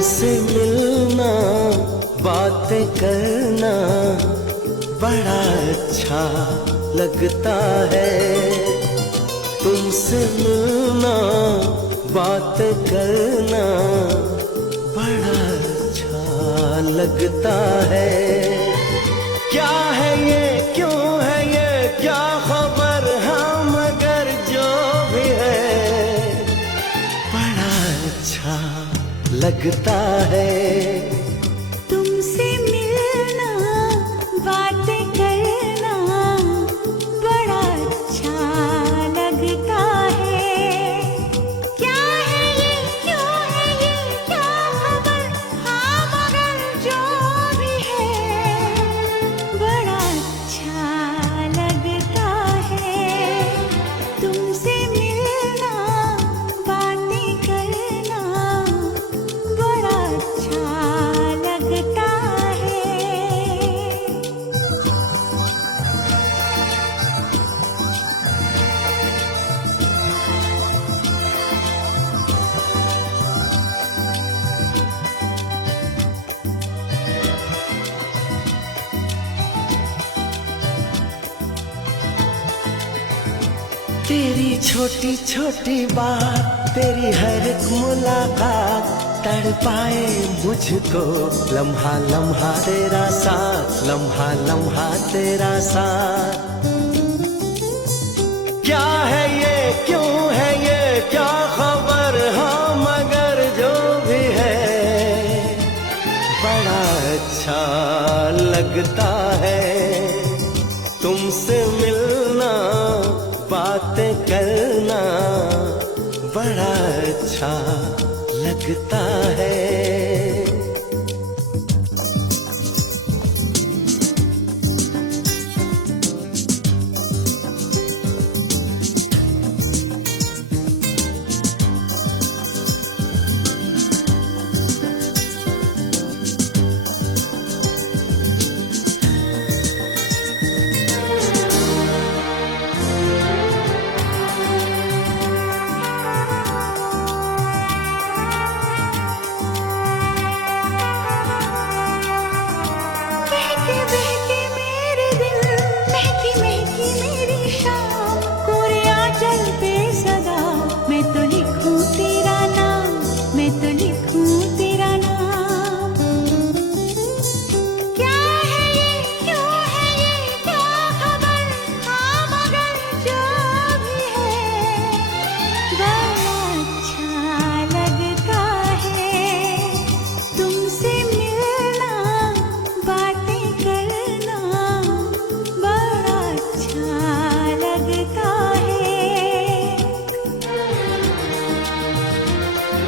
तुमसे मिलना बातें करना बड़ा अच्छा लगता है। तुमसे मिलना बातें करना बड़ा अच्छा लगता है। क्या है ये, क्यों है ये, क्या खबर, हाँ मगर जो भी है बड़ा अच्छा लगता है। तुमसे मिलना बातें करना बड़ा अच्छा लगता है। क्या है ये, क्यों है ये, क्या खबर, हाँ मगर जो भी है बड़ा अच्छा लगता है। तुमसे मिलना बातें करना बड़ा अच्छा लगता है। तेरी छोटी छोटी बात, तेरी हर एक मुलाकात तड़पाए मुझको। लम्हा लम्हा तेरा साथ, लम्हा लम्हा तेरा साथ। क्या है ये, क्यों है ये, क्या खबर, हाँ मगर जो भी है बड़ा अच्छा लगता है। तुमसे मिलना बातें करना बड़ा अच्छा लगता है।